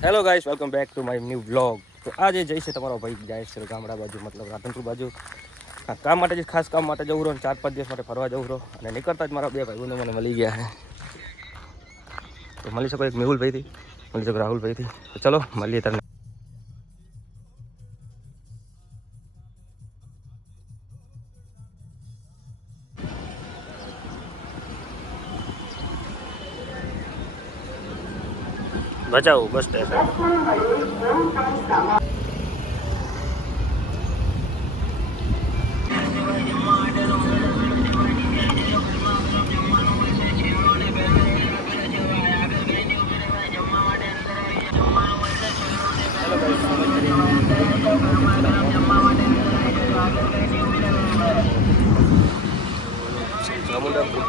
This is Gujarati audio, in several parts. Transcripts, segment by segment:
Hello guys welcome back to my new blog તો આજે જઈ છે તમારો ભાઈ જાય છે, ગામડા બાજુ, મતલબ રાધનપુર બાજુ. કામ માટે જ, ખાસ કામ માટે જવું રહો અને ચાર પાંચ દિવસ માટે ફરવા જવું રહો અને નીકળતા જ મારા બે ભાઈબંધો મને મળી ગયા તો મળી શકો એક મેહુલભાઈથી, મળી શકો રાહુલભાઈથી. તો ચલો, મળીએ તમને. Bhachau bus station.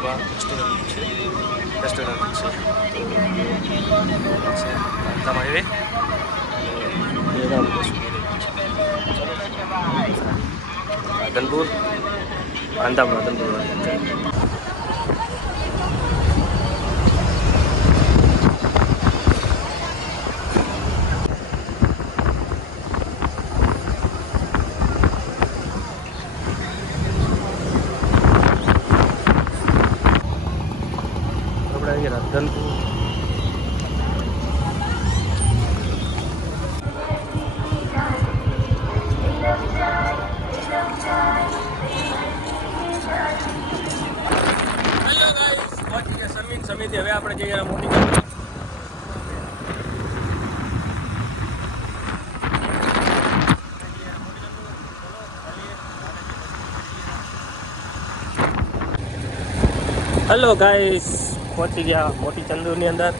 va esto de noche esto de noche está mal eh? Ya lah tentu ગયા રાધનપુર. સમિતિ હવે આપણે જઈએ મોટી હેલો ગાઈસ પહોંચી ગયા મોટી ચંદુરની અંદર.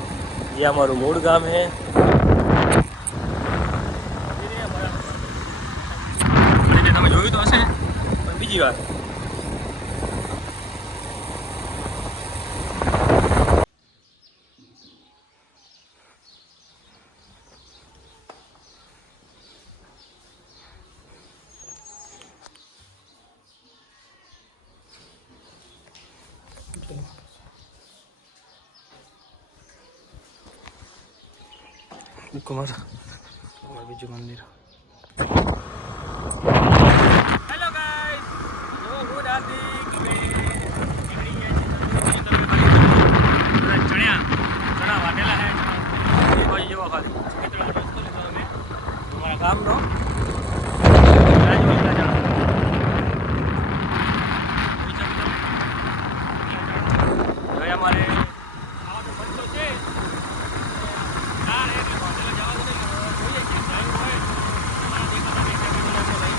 જે અમારું મૂળ ગામ છે. તમે જોયું તો હશે? પણ બીજી વાર કુમાર કુમાર બીજું મંદિર હેલો ગાઈસ જો ગુડ હાર્દિક ચણ્યા. ચણા વાટેલા હે. ભાઈ જેવો ખાલી. ગામનો રાજવંશના ચણા. હવે અમારે ખાવાનો બંધો છે કાર એટલે હોટેલે જવા દો ને, જોઈએ કે ડ્રાઈવર હોય, તમારા દેખાતા બે ચાર જણા છે, ભાઈ.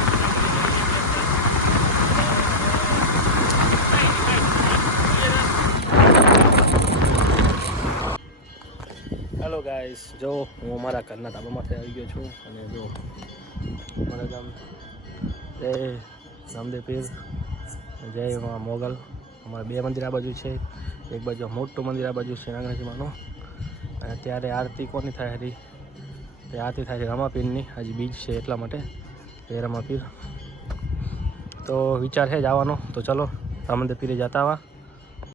હેલો ગાઈસ જો, હું અમારા ઘરના ધાબામાંથી આવી ગયો છું અને જો, અમારા ગામ જય રામદેવ પીર, જય મોગલ. અમારા બે મંદિર આ બાજુ છે. એક બાજુ મોટું મંદિર આ બાજુ છે નાગરાજીમાનું અને ત્યારે આરતી કોની થાય હરી? તે આરતી થાય છે રમાપીરની. હજી બીજ છે એટલા માટે. એ રમાપીર. તો વિચાર છે જવાનો તો ચલો, રામદેવ પીરે જતા આવા.